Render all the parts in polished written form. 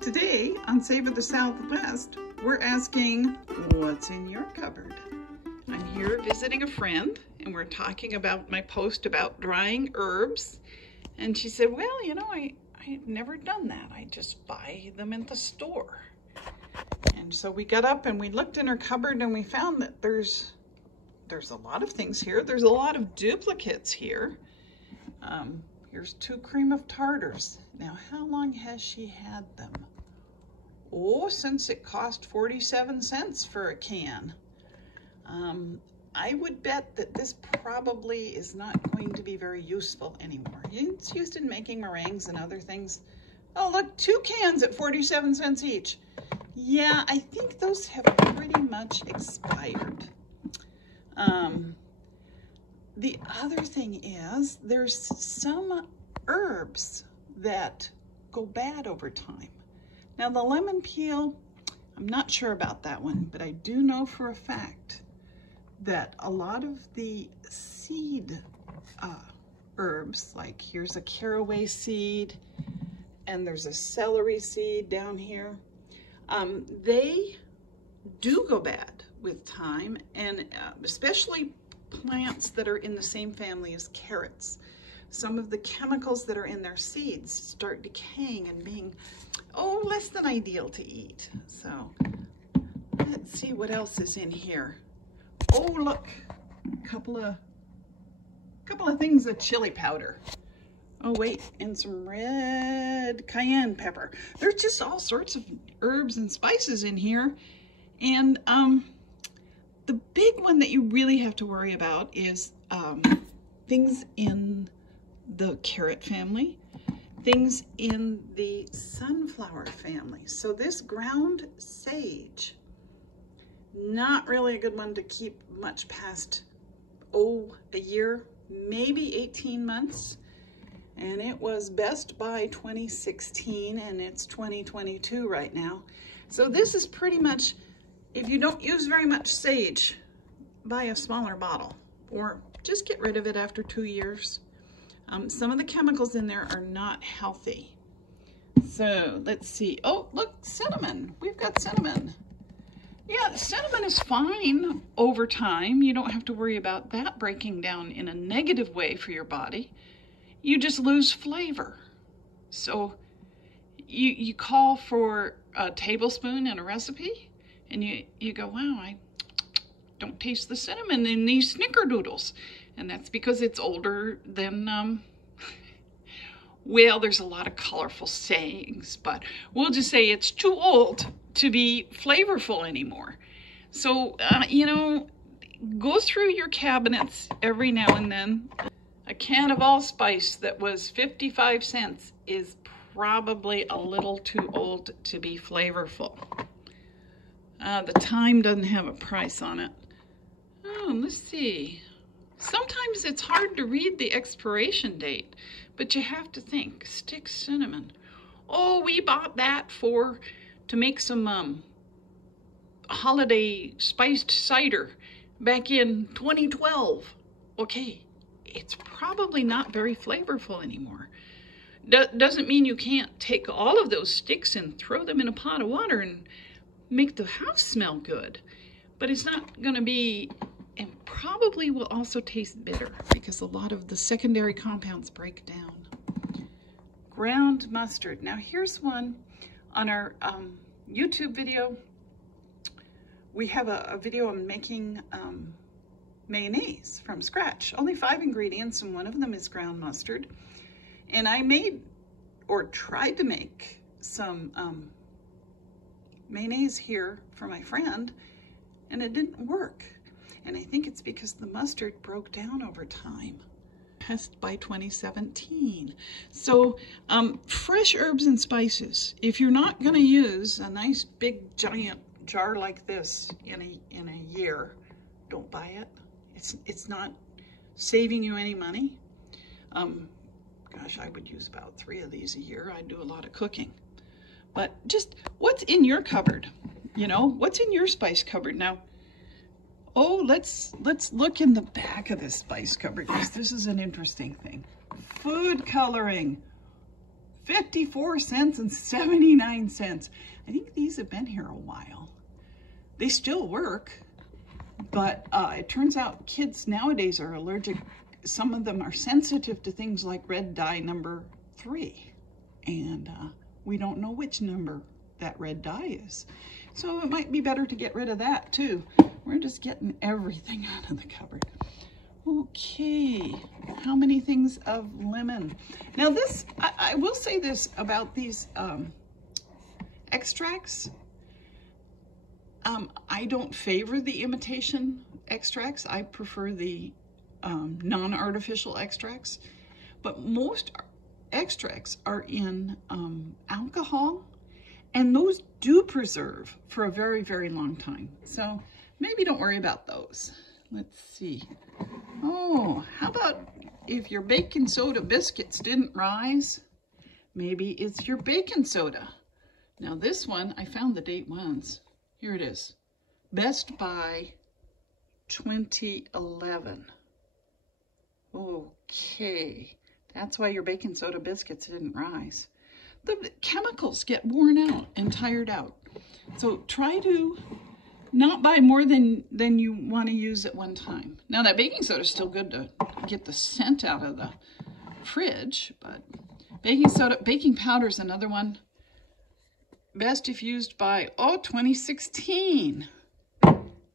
Today on Savor the Southwest, we're asking, what's in your cupboard? I'm here visiting a friend and we're talking about my post about drying herbs. And she said, well, you know, I've never done that. I just buy them at the store. And so we got up and we looked in her cupboard and we found that there's a lot of things here. There's a lot of duplicates here. Here's 2 cream of tartars. Now, how long has she had them? Oh, since it cost 47 cents for a can. I would bet that this probably is not going to be very useful anymore. It's used in making meringues and other things. Oh, look, 2 cans at 47 cents each. Yeah, I think those have pretty much expired. The other thing is there's some herbs that go bad over time. Now the lemon peel, I'm not sure about that one, but I do know for a fact that a lot of the seed herbs, like here's a caraway seed and there's a celery seed down here, they do go bad with time, and especially plants that are in the same family as carrots. Some of the chemicals that are in their seeds start decaying and being, oh, less than ideal to eat. So let's see what else is in here. Oh, look, a couple of things of chili powder. Oh wait, and some red cayenne pepper. There's just all sorts of herbs and spices in here. And the big one that you really have to worry about is things in the carrot family, things in the sunflower family. So this ground sage, not really a good one to keep much past, oh, a year, maybe 18 months. And it was Best Buy 2016 and it's 2022 right now. So this is pretty much, if you don't use very much sage, buy a smaller bottle or just get rid of it after 2 years. Some of the chemicals in there are not healthy. So let's see. Oh, look, cinnamon. We've got cinnamon. Yeah, cinnamon is fine over time. You don't have to worry about that breaking down in a negative way for your body. You just lose flavor. So you call for a tablespoon in a recipe and you go, wow, I don't taste the cinnamon in these snickerdoodles. And that's because it's older than, well, there's a lot of colorful sayings, but we'll just say it's too old to be flavorful anymore. So, you know, go through your cabinets every now and then. A can of allspice that was 55 cents is probably a little too old to be flavorful. The thyme doesn't have a price on it. Oh, let's see. Sometimes it's hard to read the expiration date, but you have to think. Stick cinnamon. Oh, we bought that to make some holiday spiced cider back in 2012. Okay, it's probably not very flavorful anymore. Doesn't mean you can't take all of those sticks and throw them in a pot of water and make the house smell good, but it's not going to be, and probably will also taste bitter because a lot of the secondary compounds break down. Ground mustard. Now here's one on our YouTube video. We have a video on making mayonnaise from scratch. Only 5 ingredients and one of them is ground mustard. And I made or tried to make some mayonnaise here for my friend and it didn't work. And I think it's because the mustard broke down over time. Best Buy 2017. So fresh herbs and spices. If you're not going to use a nice big giant jar like this in a year, don't buy it. It's not saving you any money. Gosh, I would use about 3 of these a year. I do a lot of cooking. But just what's in your cupboard? You know, what's in your spice cupboard now? Oh, let's look in the back of this spice cupboard because this is an interesting thing. Food coloring. 54 cents and 79 cents. I think these have been here a while. They still work, but it turns out kids nowadays are allergic. Some of them are sensitive to things like red dye number 3. And we don't know which number that red dye is. So it might be better to get rid of that too. We're just getting everything out of the cupboard. Okay, how many things of lemon? Now this, I will say this about these extracts. I don't favor the imitation extracts. I prefer the non-artificial extracts. But most extracts are in alcohol, and those do preserve for a very, very long time. So maybe don't worry about those. Let's see. Oh, how about if your baking soda biscuits didn't rise? Maybe it's your baking soda. Now this one, I found the date once. Here it is. Best Buy 2011. Okay, that's why your baking soda biscuits didn't rise. The chemicals get worn out and tired out. So try to not buy more than you want to use at one time. Now that baking soda is still good to get the scent out of the fridge, but baking powder is another one. Best if used by 2016.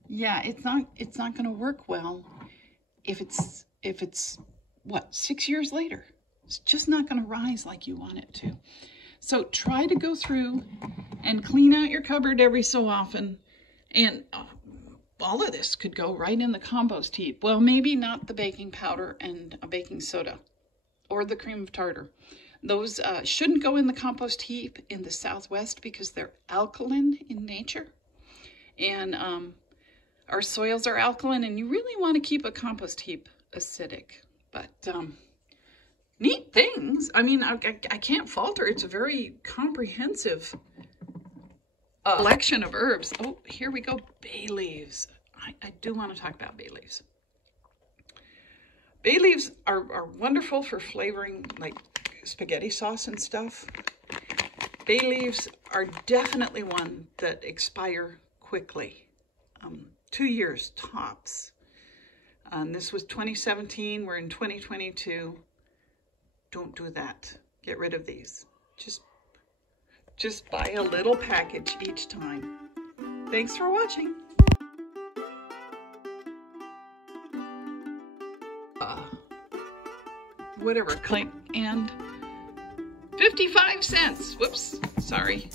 Yeah, it's not going to work well if it's what, 6 years later. It's just not going to rise like you want it to. So try to go through and clean out your cupboard every so often. And all of this could go right in the compost heap. Well, maybe not the baking powder and a baking soda or the cream of tartar. Those shouldn't go in the compost heap in the Southwest because they're alkaline in nature. And our soils are alkaline, and you really want to keep a compost heap acidic. But neat things. I mean, I can't falter. It's a very comprehensive collection of herbs. Oh, here we go. Bay leaves. I do want to talk about bay leaves. Bay leaves are wonderful for flavoring like spaghetti sauce and stuff. Bay leaves are definitely one that expire quickly. 2 years tops. This was 2017. We're in 2022. Don't do that. Get rid of these. Just buy a little package each time. Thanks for watching. Whatever, click, and 55 cents. Whoops, sorry.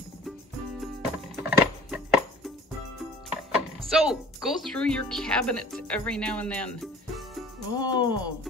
So go through your cabinets every now and then. Oh,